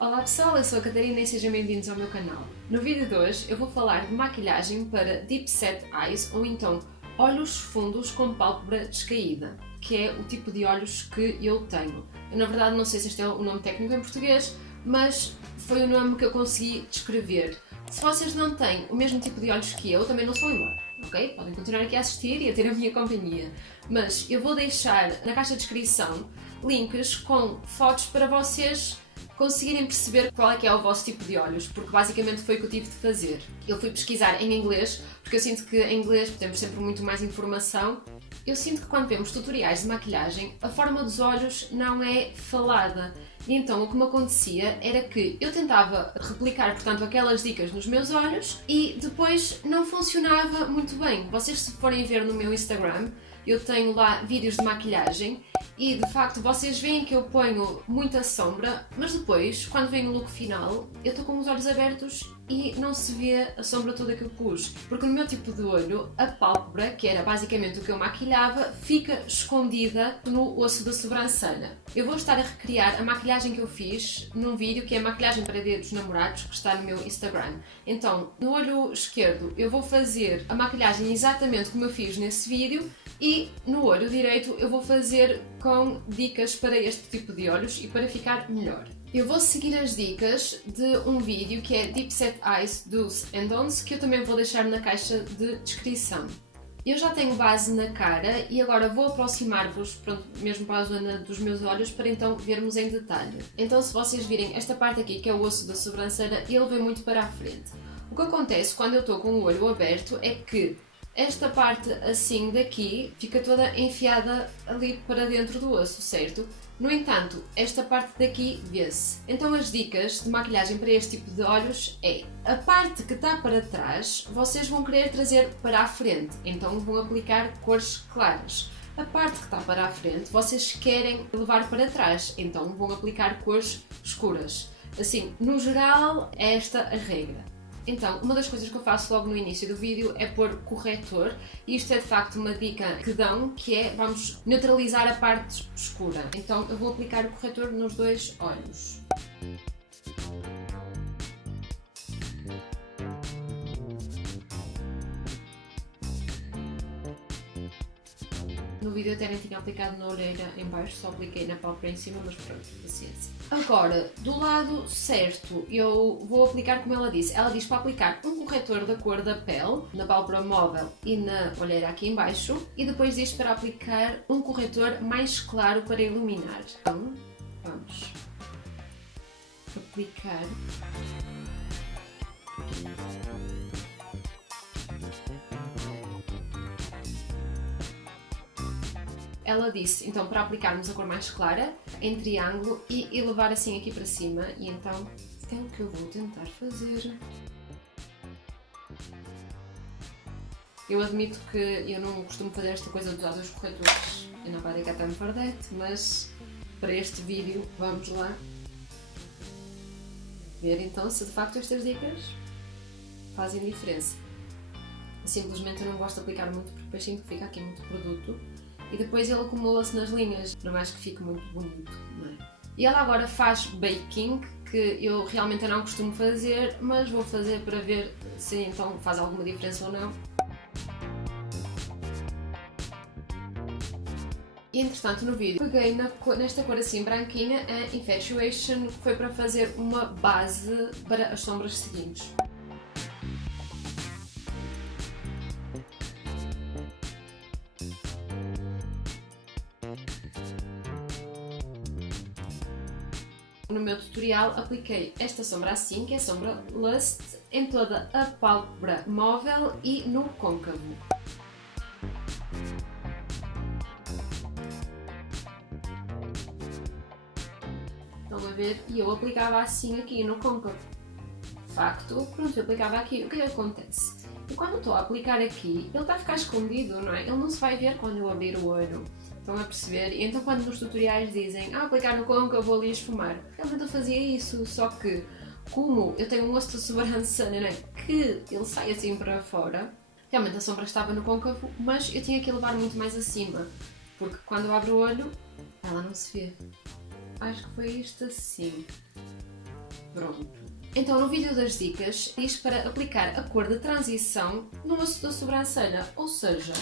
Olá pessoal, eu sou a Catarina e sejam bem-vindos ao meu canal. No vídeo de hoje eu vou falar de maquilhagem para Deep Set Eyes, ou então olhos fundos com pálpebra descaída, que é o tipo de olhos que eu tenho. Eu na verdade não sei se este é o nome técnico em português, mas foi o nome que eu consegui descrever. Se vocês não têm o mesmo tipo de olhos que eu, também não se vão embora, ok? Podem continuar aqui a assistir e a ter a minha companhia. Mas eu vou deixar na caixa de descrição links com fotos para vocês conseguirem perceber qual é que é o vosso tipo de olhos, porque basicamente foi o que eu tive de fazer. Eu fui pesquisar em inglês, porque eu sinto que em inglês temos sempre muito mais informação. Eu sinto que quando vemos tutoriais de maquilhagem, a forma dos olhos não é falada. E então o que me acontecia era que eu tentava replicar, portanto, aquelas dicas nos meus olhos e depois não funcionava muito bem. Vocês se forem ver no meu Instagram, eu tenho lá vídeos de maquilhagem e de facto vocês veem que eu ponho muita sombra, mas depois, quando vem o look final, eu estou com os olhos abertos e não se vê a sombra toda que eu pus. Porque no meu tipo de olho, a pálpebra, que era basicamente o que eu maquilhava, fica escondida no osso da sobrancelha. Eu vou estar a recriar a maquilhagem que eu fiz num vídeo que é a maquilhagem para dia dos namorados, que está no meu Instagram. Então, no olho esquerdo eu vou fazer a maquilhagem exatamente como eu fiz nesse vídeo, e no olho direito eu vou fazer com dicas para este tipo de olhos e para ficar melhor. Eu vou seguir as dicas de um vídeo que é Deep Set Eyes Do's and Don'ts, que eu também vou deixar na caixa de descrição. Eu já tenho base na cara e agora vou aproximar-vos, mesmo para a zona dos meus olhos, para então vermos em detalhe. Então, se vocês virem esta parte aqui, que é o osso da sobrancelha, ele vem muito para a frente. O que acontece quando eu estou com o olho aberto é que esta parte assim daqui fica toda enfiada ali para dentro do osso, certo? No entanto, esta parte daqui vê-se. Então as dicas de maquilhagem para este tipo de olhos é: a parte que está para trás, vocês vão querer trazer para a frente, então vão aplicar cores claras. A parte que está para a frente, vocês querem levar para trás, então vão aplicar cores escuras. Assim, no geral, é esta a regra. Então, uma das coisas que eu faço logo no início do vídeo é pôr corretor, e isto é de facto uma dica que dão, que é, vamos neutralizar a parte escura. Então eu vou aplicar o corretor nos dois olhos. No vídeo até nem tinha aplicado na orelha em baixo, só apliquei na pálpebra em cima, mas pronto, paciência. Agora, do lado certo, eu vou aplicar como ela disse. Ela diz para aplicar um corretor da cor da pele, na pálpebra móvel e na olheira aqui em baixo, e depois diz para aplicar um corretor mais claro para iluminar. Então, vamos aplicar. Ela disse, então, para aplicarmos a cor mais clara, em triângulo, e levar assim aqui para cima, e então é o que eu vou tentar fazer. Eu admito que eu não costumo fazer esta coisa de usar dois corretores, eu não vai cá fardete, mas para este vídeo vamos lá ver então se de facto estas dicas fazem diferença. Simplesmente eu não gosto de aplicar muito porque depois sinto que fica aqui muito produto. E depois ele acumula-se nas linhas, por mais que fique muito bonito, não é? E ela agora faz baking, que eu realmente não costumo fazer, mas vou fazer para ver se então faz alguma diferença ou não. E entretanto no vídeo peguei nesta cor assim branquinha, a Infatuation, que foi para fazer uma base para as sombras seguintes. No meu tutorial apliquei esta sombra assim, que é a sombra Lust, em toda a pálpebra móvel e no côncavo. Estão a ver? E eu aplicava assim aqui no côncavo. Facto, pronto, eu aplicava aqui. O que é que acontece? E quando eu estou a aplicar aqui, ele está a ficar escondido, não é? Ele não se vai ver quando eu abrir o olho. Estão a perceber? E então quando nos tutoriais dizem aplicar no côncavo, vou ali esfumar, realmente eu fazia isso, só que como eu tenho um osso de sobrancelha, né, que ele sai assim para fora, realmente a sombra estava no côncavo, mas eu tinha que levar muito mais acima, porque quando eu abro o olho, ela não se vê. Acho que foi isto assim. Pronto. Então no vídeo das dicas diz para aplicar a cor de transição no osso da sobrancelha, ou seja,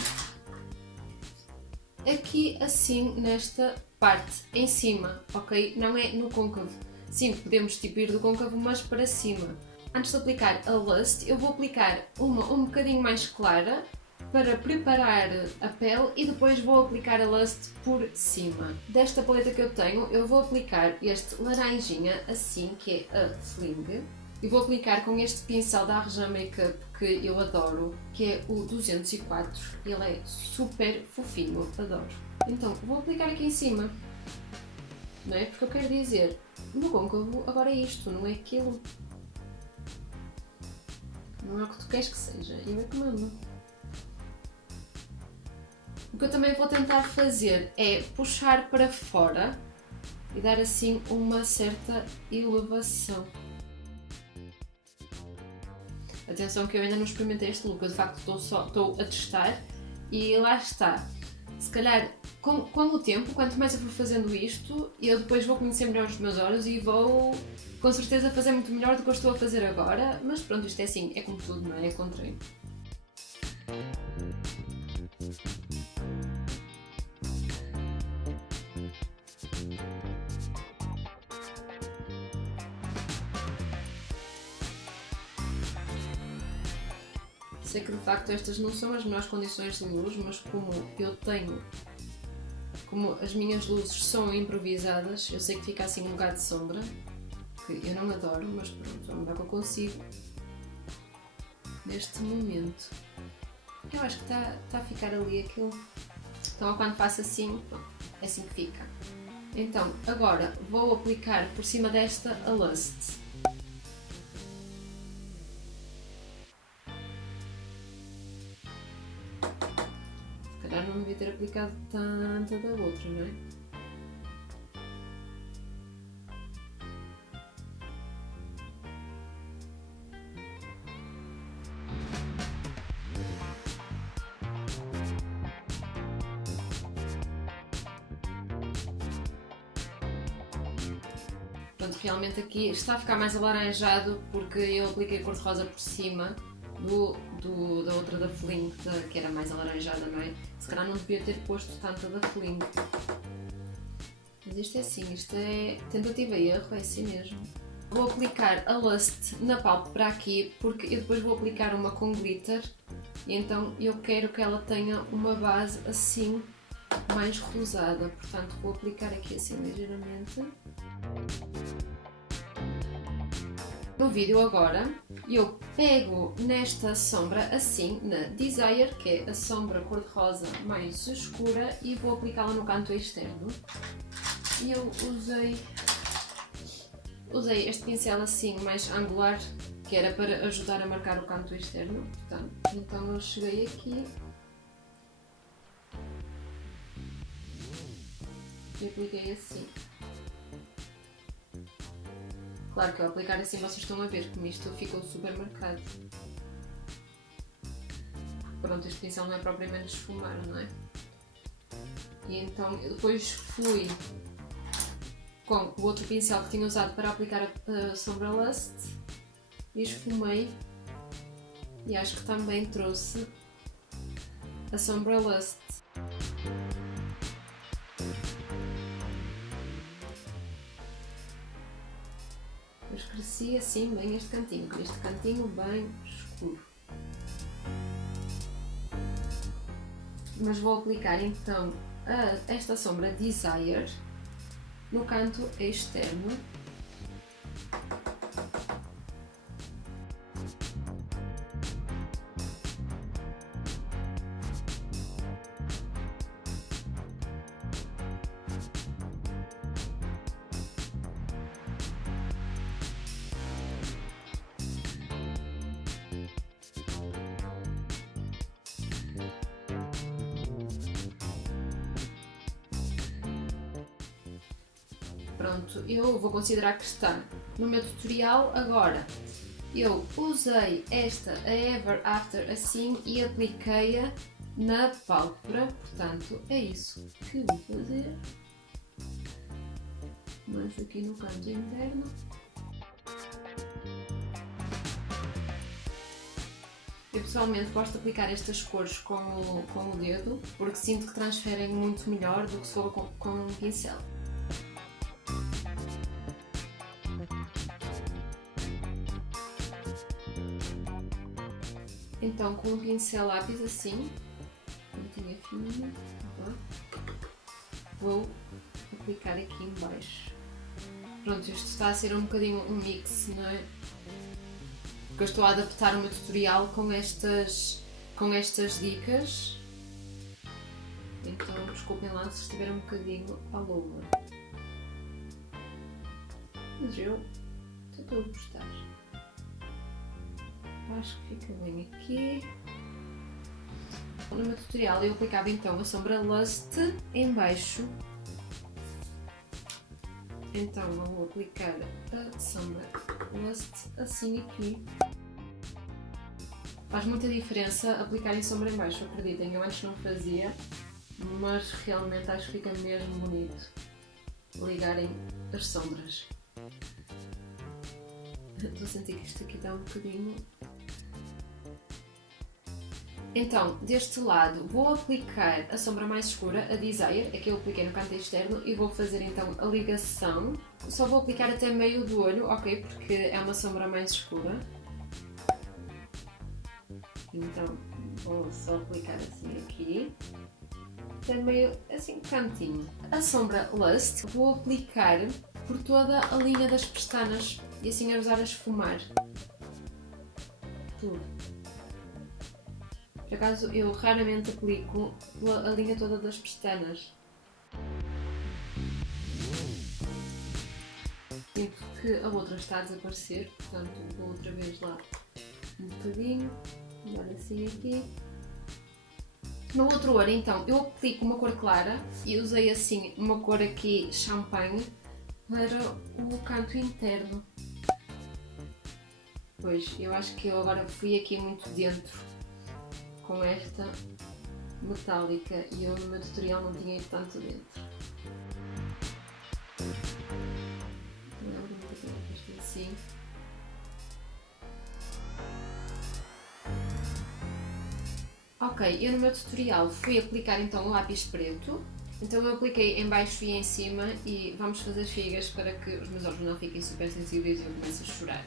aqui assim nesta parte, em cima, ok? Não é no côncavo. Sim, podemos tipo ir do côncavo, mas para cima. Antes de aplicar a Lust, eu vou aplicar uma um bocadinho mais clara para preparar a pele e depois vou aplicar a Lust por cima. Desta paleta que eu tenho, eu vou aplicar este laranjinha assim, que é a Fling. E vou aplicar com este pincel da Arjan Makeup que eu adoro, que é o 204. Ele é super fofinho, adoro. Então, vou aplicar aqui em cima, não é? Porque eu quero dizer, no côncavo agora é isto, não é aquilo. Não é o que tu queres que seja, eu é que mando. O que eu também vou tentar fazer é puxar para fora e dar assim uma certa elevação. Atenção que eu ainda não experimentei este look, eu de facto estou a testar e lá está. Se calhar com o tempo, quanto mais eu for fazendo isto, eu depois vou conhecer melhor os meus olhos e vou com certeza fazer muito melhor do que eu estou a fazer agora, mas pronto, isto é assim, é como tudo, não é? É com treino. Sei que de facto estas não são as melhores condições de luz, mas como as minhas luzes são improvisadas, eu sei que fica assim um bocado de sombra, que eu não adoro, mas pronto, vamos ver o que eu consigo neste momento. Eu acho que está a ficar ali aquilo. Então quando faço assim, é assim que fica. Então agora vou aplicar por cima desta a Lust. Não devia ter aplicado tanta da outra, não é? Pronto, realmente aqui está a ficar mais alaranjado porque eu apliquei a cor de rosa por cima da outra da Fling, que era mais alaranjada, não é? Se calhar não devia ter posto tanta da Fling. Mas isto é assim, isto é tentativa e erro, é assim mesmo. Vou aplicar a Lust na pálpebra aqui, porque eu depois vou aplicar uma com glitter e então eu quero que ela tenha uma base assim mais rosada, portanto vou aplicar aqui assim ligeiramente. No vídeo agora, eu pego nesta sombra assim, na Desire, que é a sombra cor-de-rosa mais escura, e vou aplicá-la no canto externo. E eu usei este pincel assim, mais angular, que era para ajudar a marcar o canto externo. Portanto, então eu cheguei aqui e apliquei assim. Claro que ao aplicar assim vocês estão a ver como isto ficou super marcado. Pronto, este pincel não é propriamente esfumar, não é? E então eu depois fui com o outro pincel que tinha usado para aplicar a sombra Lust e esfumei e acho que também trouxe a sombra Lust. Eu escureci assim bem este cantinho bem escuro. Mas vou aplicar então esta sombra Desire no canto externo. Pronto, eu vou considerar que está no meu tutorial. Agora, eu usei esta, a Ever After, assim e apliquei-a na pálpebra, portanto é isso que vou fazer. Mais aqui no canto interno. Eu pessoalmente gosto de aplicar estas cores com o dedo, porque sinto que transferem muito melhor do que se for com um pincel. Então, com um pincel lápis assim, pontinha fina, vou aplicar aqui em baixo. Pronto, isto está a ser um bocadinho um mix, não é? Porque eu estou a adaptar o meu tutorial com estas dicas. Então, desculpem lá se estiver um bocadinho à lua. Mas eu estou a gostar. Acho que fica bem aqui. No meu tutorial eu aplicava então a sombra Lust em baixo. Então eu vou aplicar a sombra Lust assim aqui. Faz muita diferença aplicar em sombra em baixo, acreditem, eu antes não fazia, mas realmente acho que fica mesmo bonito ligarem as sombras. Estou a sentir que isto aqui está um bocadinho. Então, deste lado, vou aplicar a sombra mais escura, a Desire, a que eu apliquei no canto externo, e vou fazer então a ligação. Só vou aplicar até meio do olho, ok? Porque é uma sombra mais escura. Então, vou só aplicar assim aqui, até meio, assim, cantinho. A sombra Lust vou aplicar por toda a linha das pestanas e assim ajudar a esfumar tudo. Por acaso, eu raramente aplico a linha toda das pestanas. Sinto que a outra está a desaparecer, portanto vou outra vez lá um bocadinho, agora assim aqui. No outro olho, então, eu aplico uma cor clara e usei assim uma cor aqui champanhe para o canto interno. Pois, eu acho que eu agora fui aqui muito dentro com esta metálica e eu no meu tutorial não tinha ido tanto dentro. Assim. Ok, eu no meu tutorial fui aplicar então o lápis preto. Então eu apliquei em baixo e em cima e vamos fazer figas para que os meus olhos não fiquem super sensíveis e eu comece a chorar.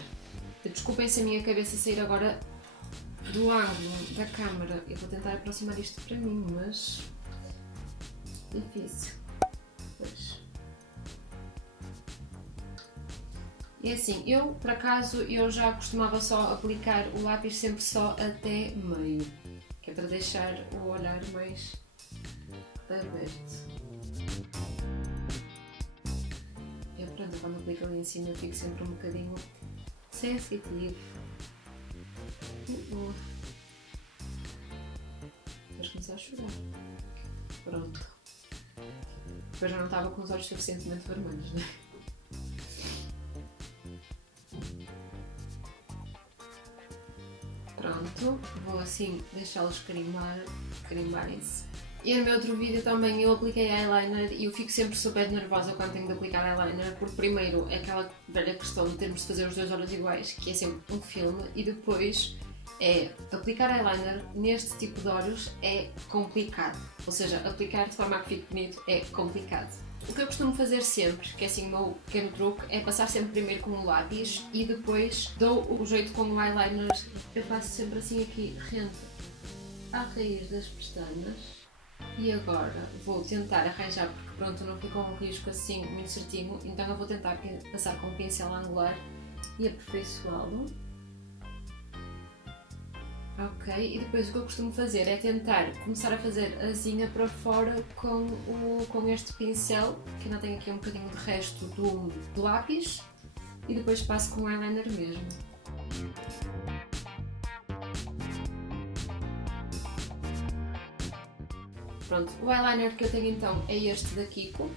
Desculpem se a minha cabeça sair agora do ângulo da câmera. Eu vou tentar aproximar isto para mim, mas difícil. Pois. E assim, eu por acaso eu já costumava só aplicar o lápis sempre só até meio, que é para deixar o olhar mais aberto. Eu pronto, quando aplico ali em cima eu fico sempre um bocadinho sensitivo. Depois começar a chorar. Pronto. Depois já não estava com os olhos suficientemente vermelhos, né? Pronto, vou assim deixá-los carimbarem-se. E no meu outro vídeo também eu apliquei eyeliner e eu fico sempre super nervosa quando tenho de aplicar eyeliner, porque primeiro é aquela velha questão de termos de fazer os dois olhos iguais, que é sempre um filme, e depois aplicar eyeliner neste tipo de olhos é complicado. Ou seja, aplicar de forma a que fique bonito é complicado. O que eu costumo fazer sempre, que é assim o meu pequeno truque, é passar sempre primeiro com o lápis e depois dou o jeito com o eyeliner. Eu passo sempre assim aqui, rente à raiz das pestanas. E agora vou tentar arranjar, porque pronto, não ficou um risco assim muito certinho, então eu vou tentar passar com o pincel angular e aperfeiçoá-lo. Ok, e depois o que eu costumo fazer é tentar começar a fazer a asinha para fora com este pincel, que ainda tem aqui um bocadinho de resto do lápis, e depois passo com o eyeliner mesmo. Pronto, o eyeliner que eu tenho então é este da Kiko,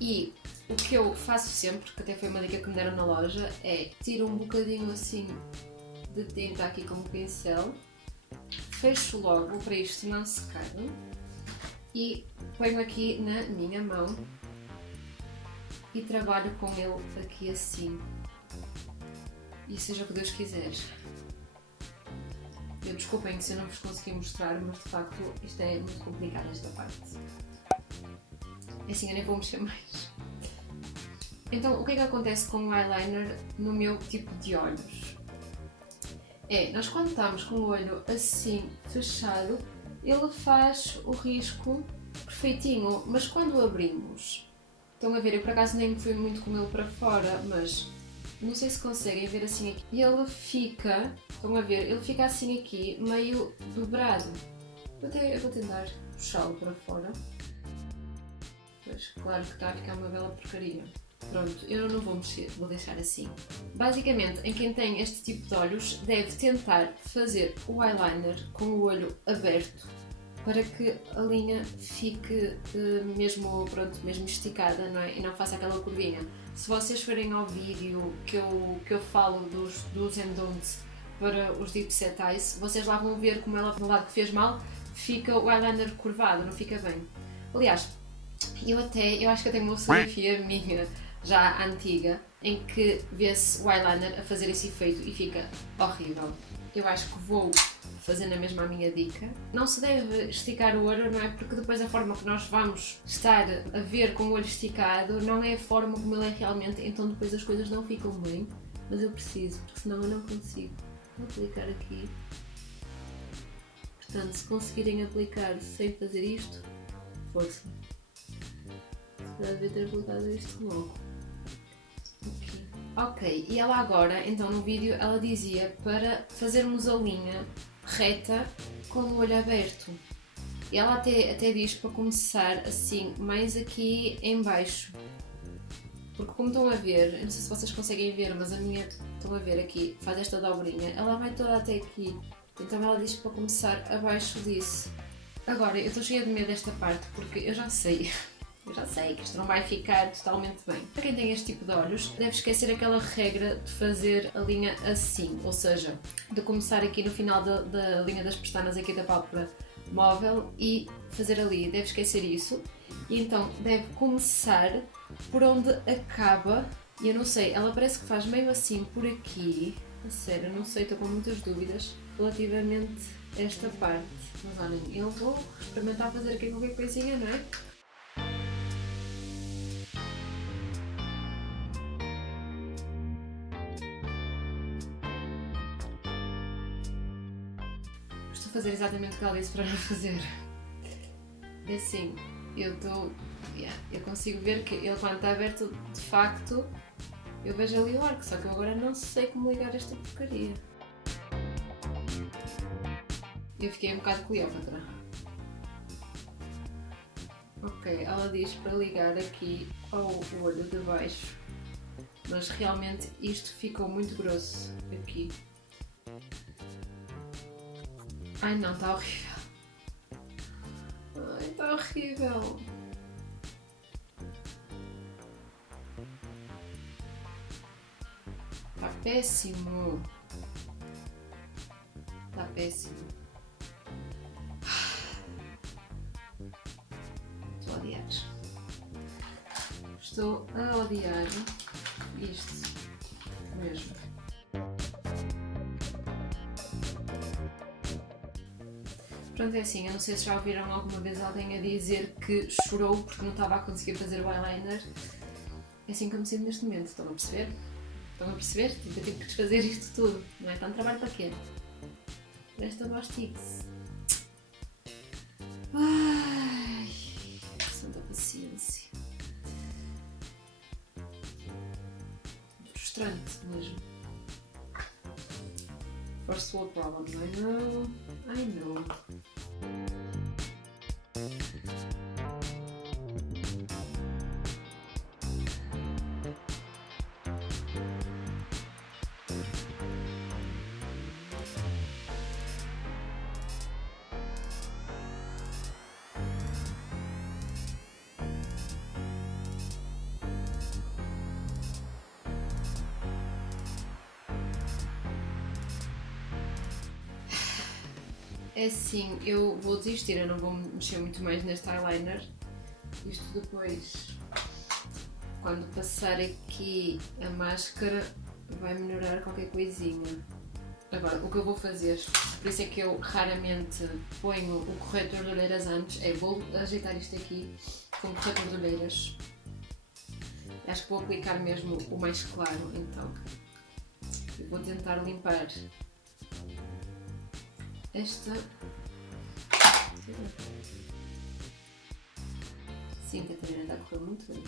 e o que eu faço sempre, que até foi uma dica que me deram na loja, é tiro um bocadinho assim de tinta aqui com o pincel, fecho logo para isto não secar e ponho aqui na minha mão e trabalho com ele aqui assim, e seja o que Deus quiser. Desculpem se eu não vos consegui mostrar, mas de facto isto é muito complicado, esta parte. Assim eu nem vou mexer mais. Então, o que é que acontece com o eyeliner no meu tipo de olhos? Nós quando estamos com o olho assim fechado, ele faz o risco perfeitinho, mas quando abrimos, estão a ver, eu por acaso nem fui muito com ele para fora, mas não sei se conseguem ver assim aqui, e ele fica, estão a ver, ele fica assim aqui, meio dobrado. Eu vou tentar puxá-lo para fora, pois claro que está a ficar uma bela porcaria. Pronto, eu não vou mexer, vou deixar assim. Basicamente, em quem tem este tipo de olhos, deve tentar fazer o eyeliner com o olho aberto para que a linha fique mesmo esticada, não é? E não faça aquela curvinha. Se vocês forem ao vídeo que eu falo dos do's and don'ts para os Deep Set Eyes, vocês lá vão ver como ela, no lado que fez mal, fica o eyeliner curvado, não fica bem. Aliás, eu acho que eu tenho uma fotografia minha, já antiga, em que vê-se o eyeliner a fazer esse efeito e fica horrível. Eu acho que vou fazer na mesma a minha dica. Não se deve esticar o olho, não é? Porque depois a forma que nós vamos estar a ver com o olho esticado não é a forma como ele é realmente, então depois as coisas não ficam bem. Mas eu preciso, porque senão eu não consigo. Vou aplicar aqui. Portanto, se conseguirem aplicar sem fazer isto, força. Se devia ter aplicado isto logo. Ok, e ela agora, então no vídeo, ela dizia para fazermos a linha reta com o olho aberto. E ela até diz para começar assim, mais aqui em baixo. Porque como estão a ver, eu não sei se vocês conseguem ver, mas a minha, estão a ver aqui, faz esta dobrinha, ela vai toda até aqui. Então ela diz para começar abaixo disso. Agora, eu estou cheia de medo desta parte, porque eu já sei que isto não vai ficar totalmente bem. Para quem tem este tipo de olhos, deve esquecer aquela regra de fazer a linha assim, ou seja, de começar aqui no final da linha das pestanas aqui da pálpebra móvel e fazer ali. Deve esquecer isso e então deve começar por onde acaba. E eu não sei, ela parece que faz meio assim por aqui. A sério, não sei, estou com muitas dúvidas relativamente a esta parte. Mas olhem, eu vou experimentar fazer aqui qualquer coisinha, não é? Estou a fazer exatamente o que ela disse para não fazer. É assim, eu consigo ver que ele quando está aberto, de facto, eu vejo ali o arco, só que eu agora não sei como ligar esta porcaria. Eu fiquei um bocado Cleópatra. Ok, ela diz para ligar aqui ao olho de baixo, mas realmente isto ficou muito grosso aqui. Ai não, está horrível. Ai, está horrível. Está péssimo. Está péssimo. Estou a odiar. Estou a odiar isto mesmo. Pronto, é assim, eu não sei se já ouviram alguma vez alguém a dizer que chorou porque não estava a conseguir fazer o eyeliner. É assim que eu me sinto neste momento, estão a perceber? Estão a perceber? Tipo, eu tive que desfazer isto tudo, não é? Tanto trabalho para quê? Esta Bostix. Ai, santa paciência. Frustrante mesmo. First world problems, I know. É assim, eu vou desistir, eu não vou mexer muito mais neste eyeliner. Isto depois, quando passar aqui a máscara, vai melhorar qualquer coisinha. Agora, o que eu vou fazer, por isso é que eu raramente ponho o corretor de olheiras antes, é vou ajeitar isto aqui com o corretor de olheiras. Acho que vou aplicar mesmo o mais claro, então. Eu vou tentar limpar esta. Sim, Catarina, está a correr muito bem.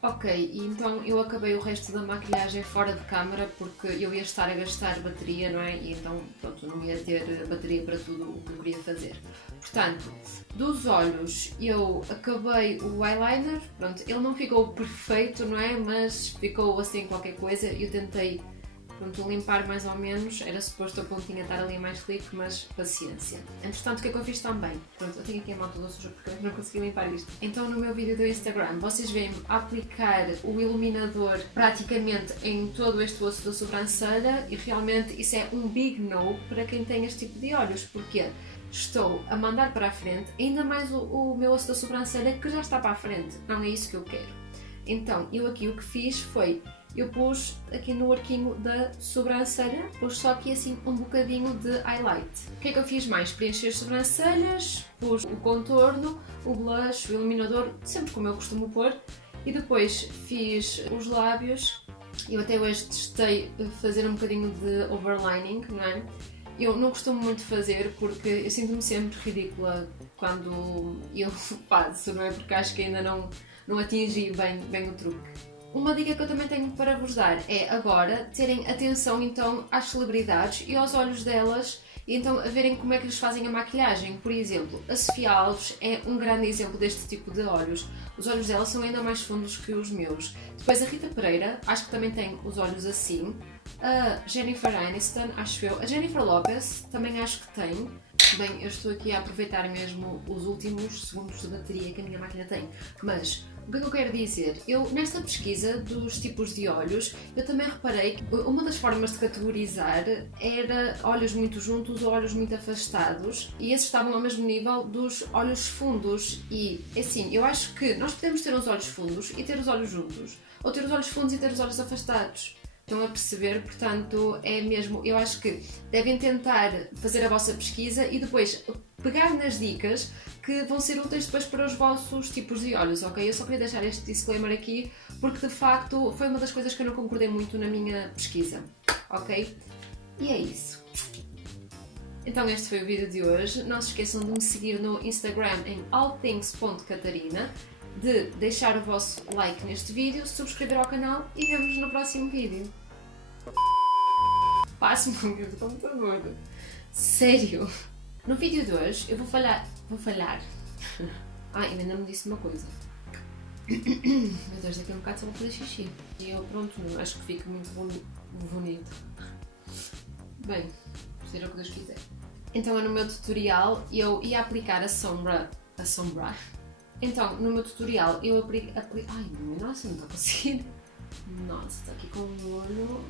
Ok, e então eu acabei o resto da maquilhagem fora de câmara porque eu ia estar a gastar bateria, não é? E então, pronto, não ia ter bateria para tudo o que eu queria fazer. Portanto, dos olhos eu acabei o eyeliner, pronto, ele não ficou perfeito, não é? Mas ficou assim qualquer coisa. Eu tentei, pronto, limpar mais ou menos, era suposto a pontinha estar ali mais clique, mas paciência. Entretanto, o que é que eu fiz também? Pronto, eu tenho aqui a mão toda suja porque eu não consegui limpar isto. Então no meu vídeo do Instagram, vocês veem-me aplicar o iluminador praticamente em todo este osso da sobrancelha e realmente isso é um big no para quem tem este tipo de olhos, porque estou a mandar para a frente ainda mais o meu osso da sobrancelha que já está para a frente, não é isso que eu quero. Então, eu aqui o que fiz foi, eu pus aqui no arquinho da sobrancelha, pus só aqui assim um bocadinho de highlight. O que é que eu fiz mais? Preenchi as sobrancelhas, pus o contorno, o blush, o iluminador, sempre como eu costumo pôr, e depois fiz os lábios. Eu até hoje testei fazer um bocadinho de overlining, não é? Eu não costumo muito fazer porque eu sinto-me sempre ridícula quando eu faço, não é? Porque acho que ainda não atingi bem o truque. Uma dica que eu também tenho para vos dar é agora terem atenção então às celebridades e aos olhos delas e então a verem como é que eles fazem a maquilhagem. Por exemplo, a Sofia Alves é um grande exemplo deste tipo de olhos. Os olhos dela são ainda mais fundos que os meus. Depois a Rita Pereira, acho que também tem os olhos assim. A Jennifer Aniston, acho eu. A Jennifer Lopez, também acho que tem. Bem, eu estou aqui a aproveitar mesmo os últimos segundos de bateria que a minha máquina tem. Mas, o que é que eu quero dizer? Eu, nesta pesquisa dos tipos de olhos, eu também reparei que uma das formas de categorizar era olhos muito juntos ou olhos muito afastados. E esses estavam ao mesmo nível dos olhos fundos. E, assim, eu acho que nós podemos ter os olhos fundos e ter os olhos juntos. Ou ter os olhos fundos e ter os olhos afastados. Estão a perceber? Portanto, é mesmo, eu acho que devem tentar fazer a vossa pesquisa e depois pegar nas dicas que vão ser úteis depois para os vossos tipos de olhos, ok? Eu só queria deixar este disclaimer aqui porque de facto foi uma das coisas que eu não concordei muito na minha pesquisa, ok? E é isso. Então este foi o vídeo de hoje. Não se esqueçam de me seguir no Instagram em allthings.catarina, de deixar o vosso like neste vídeo, subscrever ao canal e vemos no próximo vídeo. Passe-me o meu computador. Sério. No vídeo de hoje eu vou falhar. Ah, ainda me disse uma coisa. Meu Deus, daqui a um bocado só vou fazer xixi. E eu, pronto, acho que fica muito bonito. Bem, seja o que Deus quiser. Então no meu tutorial eu ia aplicar a sombra. Então, no meu tutorial eu apliquei. Ai, nossa, não estou a conseguir. Nossa, está aqui com o olho.